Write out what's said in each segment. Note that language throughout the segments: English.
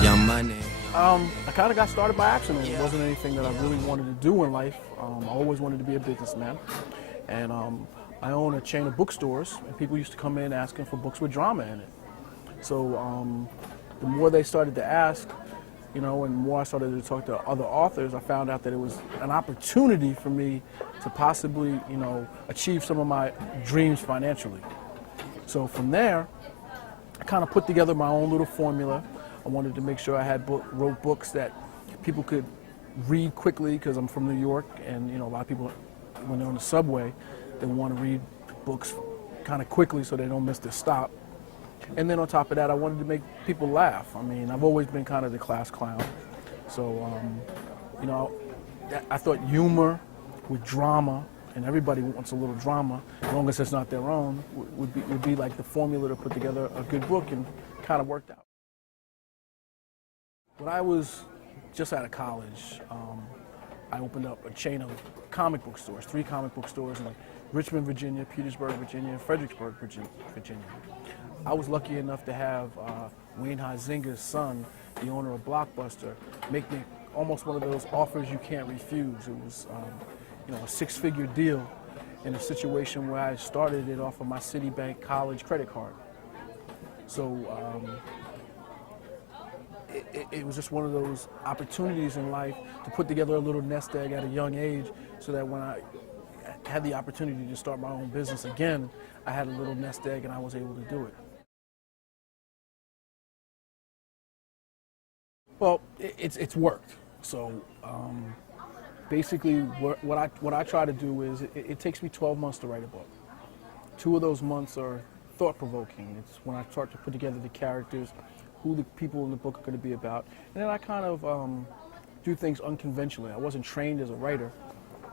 Young Money. I kind of got started by accident. It wasn't anything that I really wanted to do in life. I always wanted to be a businessman. And I own a chain of bookstores, and people used to come in asking for books with drama in it. So the more they started to ask, and the more I started to talk to other authors, I found out that it was an opportunity for me to possibly, achieve some of my dreams financially. So from there, I kind of put together my own little formula. I wanted to make sure I wrote books that people could read quickly, because I'm from New York, and a lot of people, when they're on the subway, they want to read books kind of quickly so they don't miss their stop. And then on top of that, I wanted to make people laugh. I mean, I've always been kind of the class clown. So, I thought humor with drama, and everybody wants a little drama, as long as it's not their own, would be like the formula to put together a good book, and kind of worked out. When I was just out of college, I opened up a chain of comic book stores, 3 comic book stores in Richmond, Virginia, Petersburg, Virginia, and Fredericksburg, Virginia. I was lucky enough to have Wayne Huizinga's son, the owner of Blockbuster, make me almost one of those offers you can't refuse. It was, a 6-figure deal in a situation where I started it off of my Citibank college credit card. So it was just one of those opportunities in life to put together a little nest egg at a young age, so that when I had the opportunity to start my own business again, I had a little nest egg and I was able to do it. Well, it's worked. So basically, what I try to do is it takes me 12 months to write a book. 2 of those months are thought-provoking. It's when I start to put together the characters, who the people in the book are going to be about, and then I kind of do things unconventionally. I wasn't trained as a writer.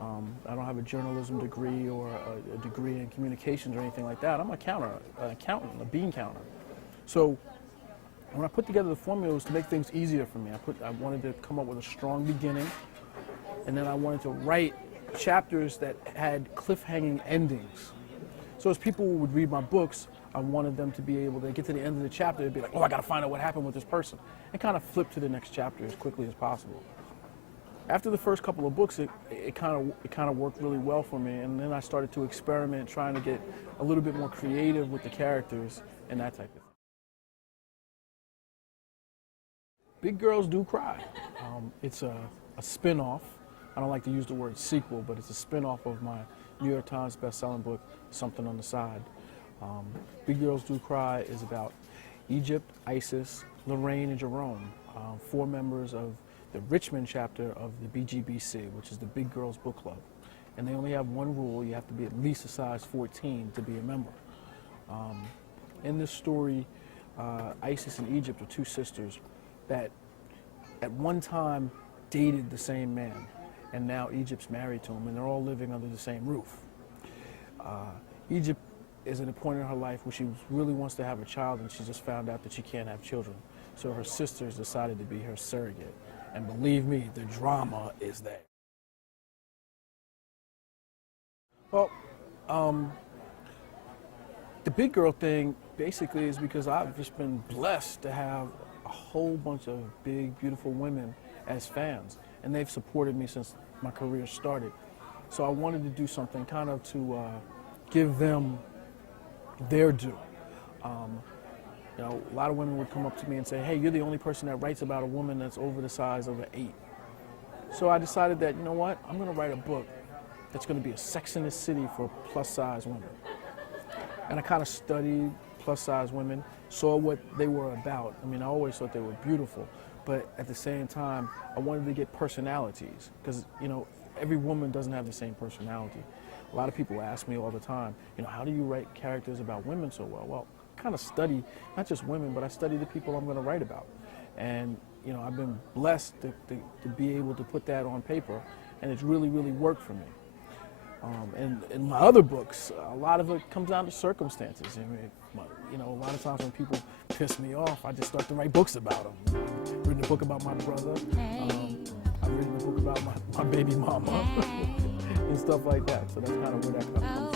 I don't have a journalism degree or a degree in communications or anything like that. I'm an accountant, a bean counter. So when I put together the formula, it was to make things easier for me. I wanted to come up with a strong beginning, and then I wanted to write chapters that had cliffhanging endings. So as people would read my books, I wanted them to be able to get to the end of the chapter and be like, oh, I got to find out what happened with this person, and kind of flip to the next chapter as quickly as possible. After the first couple of books, it kind of worked really well for me, and then I started to experiment, trying to get a little bit more creative with the characters and that type of thing. Big Girls Do Cry. It's a spin-off. I don't like to use the word sequel, but it's a spin-off of my New York Times best-selling book, Something on the Side. Big Girls Do Cry is about Egypt, Isis, Lorraine, and Jerome, 4 members of the Richmond chapter of the BGBC, which is the Big Girls Book Club. And they only have one rule: you have to be at least a size 14 to be a member. In this story, Isis and Egypt are 2 sisters that at one time dated the same man, and now Egypt's married to him, and they're all living under the same roof. Egypt is at a point in her life where she really wants to have a child, and she just found out that she can't have children. So her sisters decided to be her surrogate. And believe me, the drama is there. Well, the big girl thing basically is because I've just been blessed to have a whole bunch of big, beautiful women as fans, and they've supported me since my career started. So I wanted to do something kind of to give them their due. A lot of women would come up to me and say, hey, you're the only person that writes about a woman that's over the size of an 8. So I decided that, you know what, I'm going to write a book that's going to be a Sex in the City for plus-size women. And I kind of studied plus-size women, saw what they were about. I mean, I always thought they were beautiful, but at the same time, I wanted to get personalities, because, every woman doesn't have the same personality. A lot of people ask me all the time, how do you write characters about women so well? Well, I kind of study not just women, but I study the people I'm going to write about. And, I've been blessed to be able to put that on paper, and it's really, really worked for me. And in my other books, a lot of it comes down to circumstances. I mean, a lot of times when people piss me off, I just start to write books about them. I've written a book about my brother. I've written a book about my baby mama and stuff like that. So that's kind of where that comes from.